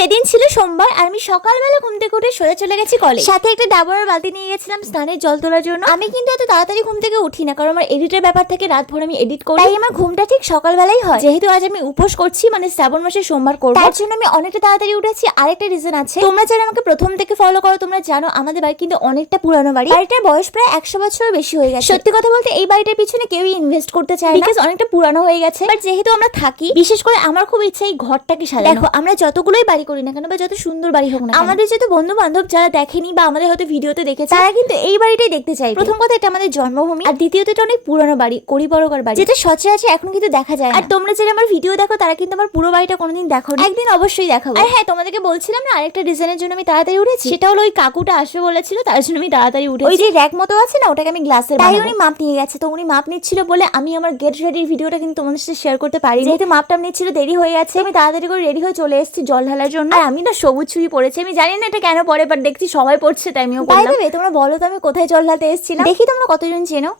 সেদিন ছিল সোমবার আর আমি সকালবেলা ঘুম থেকে উঠে সোজা চলে গেছি কলেজ। সাথে একটা ডাবরের বালতি নিয়ে গেছিলাম স্নানের জল তোলার জন্য। আমি কিন্তু এত তাড়াতাড়ি ঘুম থেকে উঠি না, কারণ আমার এডিটের ব্যাপার থেকে রাত ভোর আমি এডিট করি, তাই আমার ঘুমটা ঠিক সকালবেলাই হয়। যেহেতু আজ আমি উপোস করছি, মানে শ্রাবণ মাসে সোমবার করব, তার জন্য আমি অনেকটা তাড়াতাড়ি উঠেছি। আরেকটা রিজন আছে, তোমরা যারা আমাকে প্রথম থেকে ফলো করো তোমরা জানো আমাদের বাড়ি কিন্তু অনেকটা পুরানো বাড়ি। বাড়িটার বয়স প্রায় 100 বছরের বেশি হয়ে গেছে। সত্যি কথা বলতে এই বাড়িটার পিছনে কেউই ইনভেস্ট করতে চায় না, বিকজ অনেকটা পুরানো হয়ে গেছে। বাট যেহেতু আমরা থাকি, বিশেষ করে আমার খুব ইচ্ছা এই ঘরটাকে সাজানো। দেখো আমরা যতগুলোই বাড়ি করি না কেন বা যত সুন্দর বাড়ি হোক না, আমাদের যত বন্ধু বান্ধব যারা দেখেনি বা আমাদের হয়তো ভিডিওতে দেখেছে, তারা কিন্তু এই বাড়িটাই দেখতে চাই। প্রথম কথা এটা আমাদের জন্মভূমি, আর দ্বিতীয়ত এটা অনেক পুরানো বাড়ি, করিবরকার বাড়ি, যেটা সচরাচর এখন কিন্তু দেখা যায়। আর তোমরা যারা আমার ভিডিও দেখো তারা কিন্তু আমার পুরো বাড়িটা কোনোদিন দেখো, একদিন অবশ্যই দেখাবো। আর হ্যাঁ, তোমাদেরকে বলছিলাম না আরেকটা রিজনের জন্য আমি তাড়াতাড়ি উঠেছি, সেটা হলো ওই কাকুটা আসবে বলেছিল, তার জন্য আমি তাড়াতাড়ি উঠেছি। ওই যে র‍্যাক মতো আছে না, ওটাকে আমি গ্লাসের তাই উনি মাপ নিয়ে গেছে। তো উনি মাপ নিচ্ছিল বলে আমি আমার গেট রেডির ভিডিওটা কিন্তু তোমাদের সাথে শেয়ার করতে পারি, যেহেতু মাপটা নিচ্ছিল দেরি হয়ে গেছে। আমি তাড়াতাড়ি করে রেডি হয়ে চলে এসেছি জল ঢালার জন্য। আর আমি না সবুজ চুড়ি পরেছি, আমি জানি না এটা কেন পরে, বাট দেখছি সবাই পড়ছে তাই আমিও পরলাম। তোমরা বলো তো আমি কোথায় জল ঢালতে এসেছিলাম? দেখি তোমরা কতজন চেনো।